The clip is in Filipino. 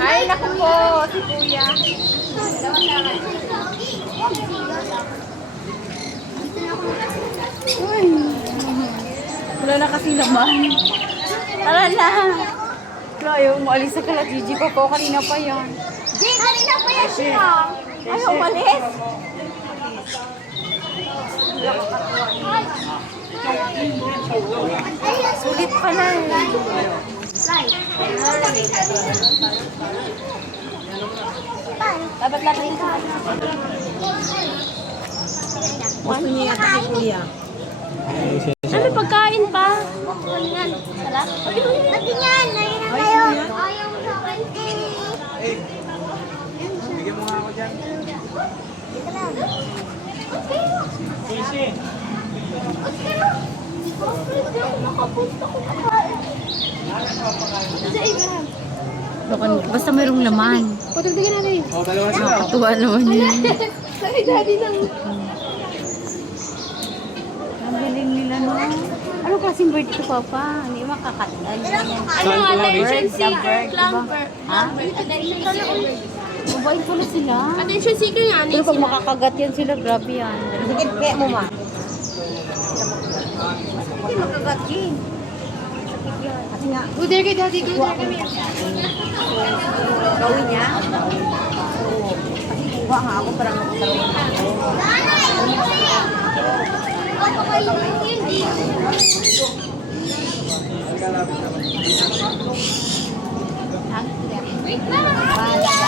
Ay, naku po, si Kuya. Uy. Wala na kasi laman. Tara na. Wala, ayaw umalis sa kala Gigi ko po. Kanina pa yan. Di, kanina pa yan siya. Ay, umalis. Sulit pala eh. Dapat natin ka. Gusto niya yata kay Kuya. Ano pagkain pa? Yan. Sarap. Pati yan. Ayun na kayo. Ayaw sa akin. Bigyan mo nga ako dyan. Ito lang. Sisi. Nakapunta ko kakain. Sa Abraham. Basta mayroong laman. Patagdagan natin. O, dalawa sila. Nakakatuwa naman yun. Ay, daddy lang. Ang galing nila no. Ano klaseng bird ito, Papa? Hindi makakatan. Ano, attention seeker, plumper. Ha? Mabait pala sila. Attention seeker nga. Pero pag makakagat yan sila, grabe yan. Sige, kaya mo ma. Hindi makagat yan. Kasi nga, Go there kay daddy. Go there kami. gawin niya. Kasi kuha nga ako parang magkaroon. Wait lang.